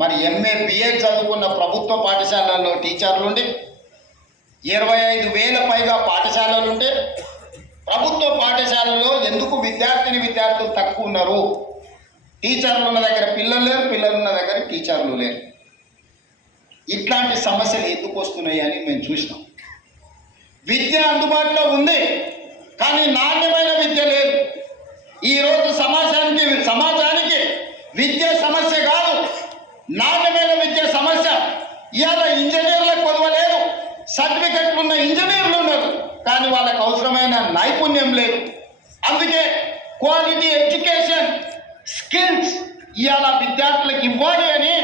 మరి MA BA చదువుకున్న ప్రభుత్వ పాఠశాలల్లో టీచర్లుండి 25,000 పైగా పాఠశాలలుంటే ప్రభుత్వ పాఠశాలలో ఎందుకు విద్యార్థులు తక్కువ ఉన్నారు? టీచర్లు ఉన్న దగ్గర పిల్లలు లేరు, పిల్లలు ఉన్న దగ్గర టీచర్లు లేరు. ఇట్లాంటి సమస్యలు ఎందుకు వస్తున్నాయి అని మేము చూసినాం. విద్య అందుబాటులో ఉంది, కానీ నాణ్యమైన విద్య లేదు. ఈరోజు సమాజానికి విద్య సమస్య కాదు, నాణ్యమైన విద్య సమస్య. ఇవాళ ఇంజనీర్లకు కొదవలేదు, సర్టిఫికెట్లు ఉన్న ఇంజనీర్లు ఉన్నారు, కానీ వాళ్ళకు అవసరమైన నైపుణ్యం లేదు. అందుకే క్వాలిటీ ఎడ్యుకేషన్ స్కిల్స్ ఇవాళ విద్యార్థులకు ఇవ్వాలి అని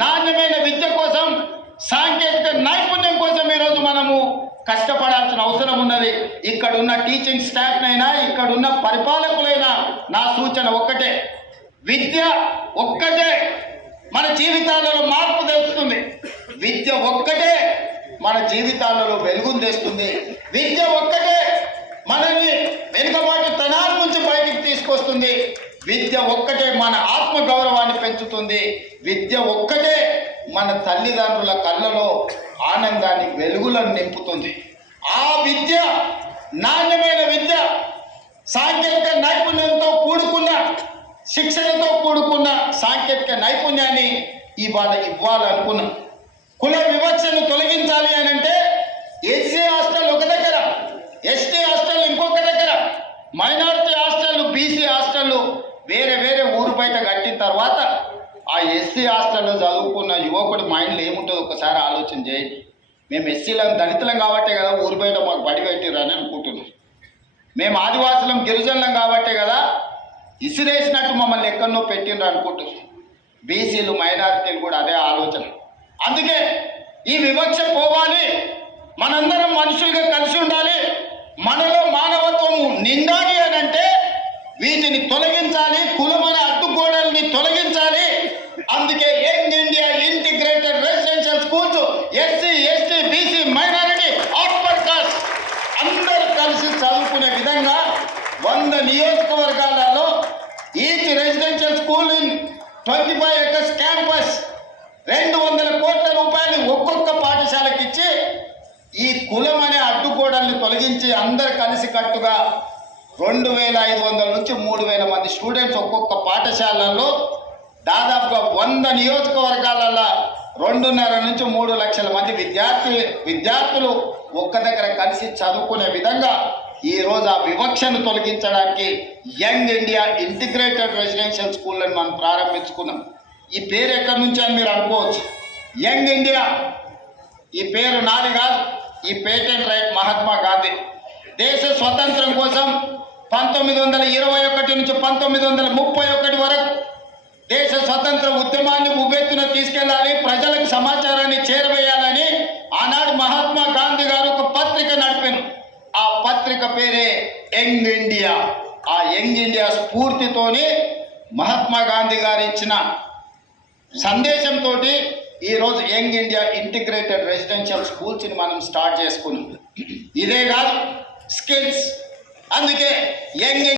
నాణ్యమైన విద్య కోసం, సాంకేతిక నైపుణ్యం కోసం ఈరోజు మనము కష్టపడాల్సిన అవసరం ఉన్నది. ఇక్కడున్న టీచింగ్ స్టాఫ్నైనా, ఇక్కడున్న పరిపాలకులైనా నా సూచన ఒక్కటే, విద్య ఒక్కటే మన జీవితాలలో మార్పు తెస్తుంది. విద్య ఒక్కటే మన జీవితాలలో వెలుగును తెస్తుంది. విద్య ఒక్కటే మనల్ని వెనుకబాటు తనాల నుంచి బయటికి తీసుకొస్తుంది. విద్య ఒక్కటే మన ఆత్మ గౌరవాన్ని పెంచుతుంది. విద్య ఒక్కటే మన తల్లిదండ్రుల కళ్ళలో ఆనందాన్ని, వెలుగులను నింపుతుంది. ఆ విద్య, నాణ్యమైన విద్య, సాంకేతిక నైపుణ్యంతో కూడుకున్న, శిక్షణతో కూడుకున్న సాంకేతిక నైపుణ్యాన్ని ఇవాళ ఇవ్వాలనుకున్నాం. కుల వివక్షను తొలగించాలి అని అంటే ఎస్సీ హాస్టల్ ఒక దగ్గర, ఎస్టీ హాస్టల్ ఇంకొక దగ్గర, మైనారిటీ హాస్టల్, బీసీ హాస్టల్ వేరే వేరే ఊరు బయట కట్టిన తర్వాత ఆ ఎస్సీ హాస్టల్లో చదువుకున్న యువకుడి మైండ్లో ఏముంటుందో ఒకసారి ఆలోచన చేయండి. మేము ఎస్సీలం, దళితులం కాబట్టే కదా ఊరు బయట మాకు బడి పెట్టిరని అనుకుంటున్నాం. మేము ఆదివాసులం, గిరిజనులం కాబట్టే కదా ఇసిరేసినట్టు మమ్మల్ని ఎక్కడనో పెట్టిండ్రు అనుకుంటున్నాం. బీసీలు, మైనారిటీలు కూడా అదే ఆలోచన. అందుకే ఈ వివక్ష పోవాలి, మనందరం మనుషులుగా కలిసి ఉండాలి, మనలో మానవత్వము నిండాలి అని అంటే వీటిని తొలగించాలి, కులమైన అడ్డుగోడల్ని తొలగించాలి. అందుకే young India integrated residential schools SC, ST, BC, minority, upper caste అందరూ కలిసి చదువుకునే విధంగా 100 నియోజకవర్గాలలో each residential school in 25 acres campus 200 కోట్ల రూపాయలు ఒక్కొక్క పాఠశాలకి ఇచ్చి ఈ కులం అనే అడ్డుగోడల్ని తొలగించి అందరు కలిసి కట్టుగా 2,500 నుంచి 3,000 మంది స్టూడెంట్స్ ఒక్కొక్క పాఠశాలల్లో దాదాపుగా 100 నియోజకవర్గాలలో 2.5 నుంచి 3 లక్షల మంది విద్యార్థులు ఒక్క దగ్గర కలిసి చదువుకునే విధంగా ఈరోజు ఆ వివక్షను తొలగించడానికి యంగ్ ఇండియా ఇంటిగ్రేటెడ్ రెసిడెన్షియల్ స్కూళ్ళని మనం ప్రారంభించుకున్నాం. ఈ పేరు ఎక్కడి నుంచి అని మీరు అనుకోవచ్చు. యంగ్ ఇండియా ఈ పేరు నాది కాదు, ఈ పేటెంట్ రైట్ మహాత్మా గాంధీ. దేశ స్వతంత్రం కోసం 1921 నుంచి 1931 వరకు దేశ స్వతంత్ర ఉద్యమాన్ని ఉవ్వెత్తున తీసుకెళ్లాలి, ప్రజలకు సమాచారాన్ని చేరవేయాలని ఆనాడు మహాత్మా గాంధీ గారు ఒక పత్రిక నడిపారు. ఆ పత్రిక పేరే యంగ్ ఇండియా. ఆ యంగ్ ఇండియా స్ఫూర్తితోని మహాత్మా గాంధీ గారు ఇచ్చిన సందేశంతో ఈరోజు యంగ్ ఇండియా ఇంటిగ్రేటెడ్ రెసిడెన్షియల్ స్కూల్స్ని మనం స్టార్ట్ చేసుకున్నాం. ఇదే కాదు, స్కిల్స్. అందుకే యంగ్